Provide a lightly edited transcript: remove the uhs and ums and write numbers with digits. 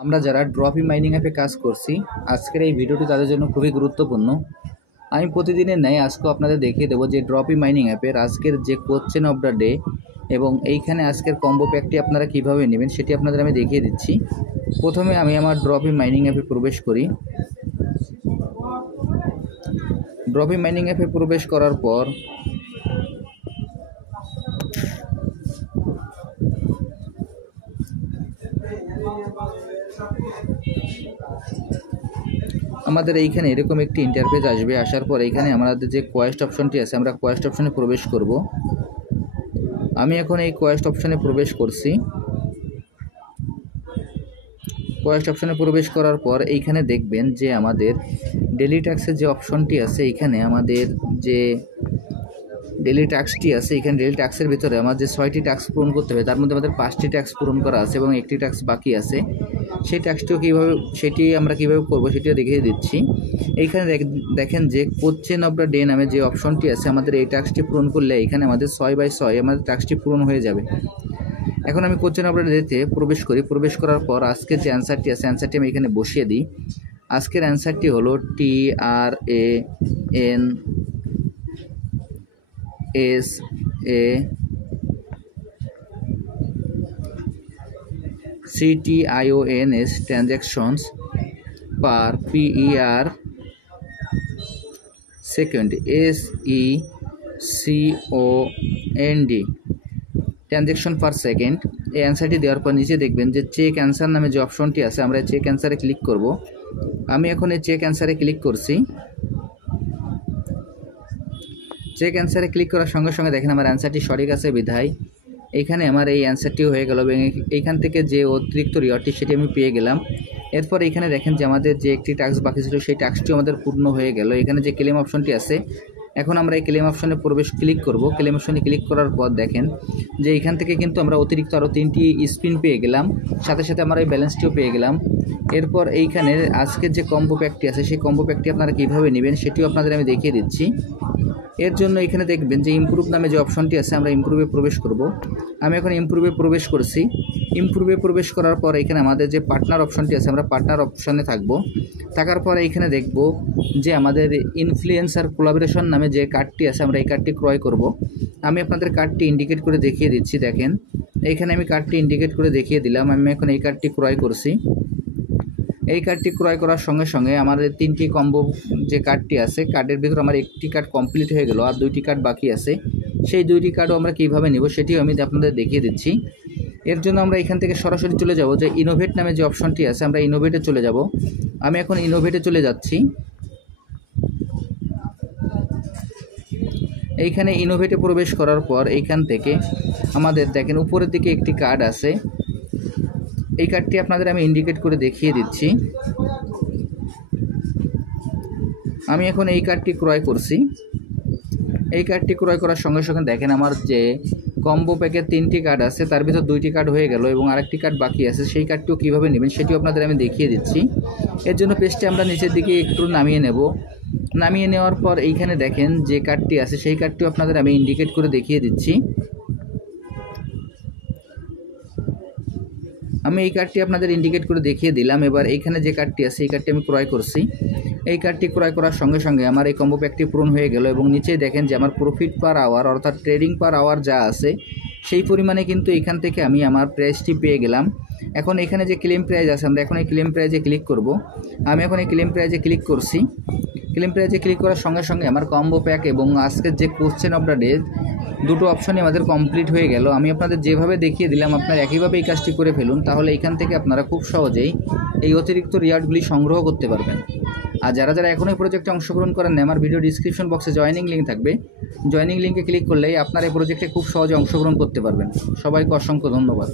আমরা যারা ড্রপি মাইনিং অ্যাপে কাজ করছি, আজকের এই ভিডিওটি তাদের জন্য খুবই গুরুত্বপূর্ণ। আমি প্রতিদিনের ন্যায় আজকেও আপনাদের দেখিয়ে দেবো যে ড্রপি মাইনিং অ্যাপের আজকের যে কোশ্চেন অফ দ্য ডে এবং এইখানে আজকের কম্বো প্যাকটি আপনারা কীভাবে নেবেন সেটি আপনাদের আমি দেখিয়ে দিচ্ছি। প্রথমে আমি আমার ড্রপি মাইনিং অ্যাপে প্রবেশ করি। ড্রপি মাইনিং অ্যাপে প্রবেশ করার পর আমাদের এইখানে এরকম একটি ইন্টারফেস আসবে। আসার পর এইখানে আমাদের যে কোয়েস্ট অপশনটি আছে, আমরা কোয়েস্ট অপশনে প্রবেশ করব। আমি এখন এই কোয়েস্ট অপশনে প্রবেশ করছি। কোয়েস্ট অপশনে প্রবেশ করার পর এইখানে দেখবেন যে আমাদের ডেলি ট্যাক্সের যে অপশনটি আছে, এইখানে আমাদের যে ডেলি ট্যাক্সটি আছে, এখানে ডেলি ট্যাক্সের ভিতরে আমার যে 6টি ট্যাক্স পূরণ করতে হবে, তার মধ্যে আমাদের 5টি ট্যাক্স পূরণ করা আছে এবং একটি ট্যাক্স বাকি আছে। সেই ট্যাক্সটিও আমরা কীভাবে করবো সেটিও দেখিয়ে দিচ্ছি। এইখানে দেখেন যে কোশ্চেন অফ দ্য ডে নামে যে অপশনটি আছে, আমাদের এই ট্যাক্সটি পূরণ করলে এখানে আমাদের 6/6 আমাদের ট্যাক্সটি পূরণ হয়ে যাবে। এখন আমি কোশ্চেন অফ দ্য ডেতে প্রবেশ করি। প্রবেশ করার পর আজকের যে অ্যান্সারটি আছে, অ্যান্সারটি আমি এখানে বসিয়ে দিই। আজকের অ্যান্সারটি হলো TRANSACTIONS transactions per second SECOND transaction per second. এই অ্যান্সারটি দেওয়ার পর নিচে দেখবেন যে চেক অ্যান্সার নামে যে অপশনটি আছে, আমরা চেক অ্যান্সারে ক্লিক করব। আমি এখন এই চেক অ্যান্সারে ক্লিক করছি। চেক অ্যান্সারে ক্লিক করার সঙ্গে সঙ্গে দেখেন আমার অ্যান্সারটি সঠিক আছে বিধায় এইখানে আমার এই অ্যান্সারটিও হয়ে গেল এবং এইখান থেকে যে অতিরিক্ত রিওয়ার্ডটি সেটি আমি পেয়ে গেলাম। এরপর এইখানে দেখেন যে আমাদের যে একটি টাস্ক বাকি ছিল সেই টাস্কটিও আমাদের পূর্ণ হয়ে গেল। এখানে যে ক্লেম অপশনটি আছে, এখন আমরা এই ক্লেম অপশনে ক্লিক করব। ক্লেম অপশনে ক্লিক করার পর দেখেন যে এখান থেকে কিন্তু আমরা অতিরিক্ত আরও 3টি স্পিন পেয়ে গেলাম, সাথে সাথে আমরা এই ব্যালেন্সটিও পেয়ে গেলাম। এরপর এইখানে আজকের যে কম্বো প্যাকটি আছে, সেই কম্বো প্যাকটি আপনারা কীভাবে নেবেন সেটিও আপনাদের আমি দেখিয়ে দিচ্ছি। এর জন্য এখানে দেখবেন যে ইমপ্রুভ নামে যে অপশনটি আছে, আমরা ইমপ্রুভে প্রবেশ করব। আমি এখন ইমপ্রুভে প্রবেশ করছি। ইমপ্রুভে প্রবেশ করার পর এখানে আমাদের যে পার্টনার অপশনটি আছে, আমরা পার্টনার অপশনে থাকার পর এইখানে দেখব যে আমাদের ইনফ্লুয়েন্সার কোলাবোরেশন নামে যে কার্ডটি আছে, আমরা এই কার্ডটি ক্রয় করব। আমি আপনাদের কার্ডটি ইন্ডিকেট করে দেখিয়ে দিচ্ছি। দেখেন এইখানে আমি কার্ডটি ইন্ডিকেট করে দেখিয়ে দিলাম। আমি এখন এই কার্ডটি ক্রয় করছি। এই কার্ডটি ক্রয় করার সঙ্গে সঙ্গে আমাদের 3টি কম্বো যে কার্ডটি আছে, কার্ডের ভিতর আমার একটি কার্ড কমপ্লিট হয়ে গেল, আর 2টি কার্ড বাকি আছে। সেই 2টি কার্ডও আমরা কীভাবে নেব সেটিও আমি আপনাদের দেখিয়ে দিচ্ছি। এর জন্য আমরা এখান থেকে সরাসরি চলে যাব যে ইনোভেট নামে যে অপশনটি আছে, আমরা ইনোভেটে চলে যাব। আমি এখন ইনোভেটে চলে যাচ্ছি। এইখানে ইনোভেটে প্রবেশ করার পর এইখান থেকে আমাদের দেখেন উপরের দিকে একটি কার্ড আছে। এই কার্ডটি আপনাদের আমি ইন্ডিকেট করে দেখিয়ে দিচ্ছি। আমি এখন এই কার্ডটি ক্রয় করছি। এই কার্ডটি ক্রয় করার সঙ্গে সঙ্গে দেখেন আমার যে কম্বো প্যাকের 3টি কার্ড আছে, তার ভিতর 2টি কার্ড হয়ে গেল এবং আরেকটি কার্ড বাকি আছে। সেই কার্ডটিও কীভাবে নেবেন সেটিও আপনাদের আমি দেখিয়ে দিচ্ছি। এর জন্য পেজটি আমরা নিচের দিকে একটু নামিয়ে নেব। নামিয়ে নেওয়ার পর এইখানে দেখেন যে কার্ডটি আছে, সেই কার্ডটিও আপনাদের আমি ইন্ডিকেট করে দেখিয়ে দিচ্ছি। আমি এই কার্ডটি আপনাদের ইন্ডিকেট করে দেখিয়ে দিলাম। এবার এইখানে যে কার্ডটি আছে, এই কার্ডটি আমি ক্রয় করছি। এই কার্ডটি ক্রয় করার সঙ্গে সঙ্গে আমার এই কম্বো প্যাকটি পূরণ হয়ে গেল এবং নিচেই দেখেন যে আমার প্রফিট পার আওয়ার অর্থাৎ ট্রেডিং পার আওয়ার যা আছে সেই পরিমাণে কিন্তু এখান থেকে আমি আমার প্রাইসটি পেয়ে গেলাম। এখন এখানে যে ক্লেম প্রাইস আছে, আমরা এখন এই ক্লেম প্রাইজে ক্লিক করব। আমি এখন এই ক্লেম প্রাইজে ক্লিক করছি। ক্লেম প্রাইজে ক্লিক করার সঙ্গে সঙ্গে আমার কম্বো প্যাক এবং আজকের যে কোশ্চেন অফ দ্য ডে, দুটো অপশনই আমাদের কমপ্লিট হয়ে গেল। আমি আপনাদের যেভাবে দেখিয়ে দিলাম আপনারা একইভাবে এই কাজটি করে ফেলুন, তাহলে এখান থেকে আপনারা খুব সহজেই এই অতিরিক্ত রিওয়ার্ডগুলি সংগ্রহ করতে পারবেন। আর যারা এখনও এই প্রজেক্টে অংশগ্রহণ করেন না, আমার ভিডিও ডিসক্রিপশন বক্সে জয়েনিং লিঙ্ক থাকবে। জয়েনিং লিঙ্কে ক্লিক করলেই আপনারা এই প্রজেক্টে খুব সহজে অংশগ্রহণ করতে পারবেন। সবাইকে অসংখ্য ধন্যবাদ।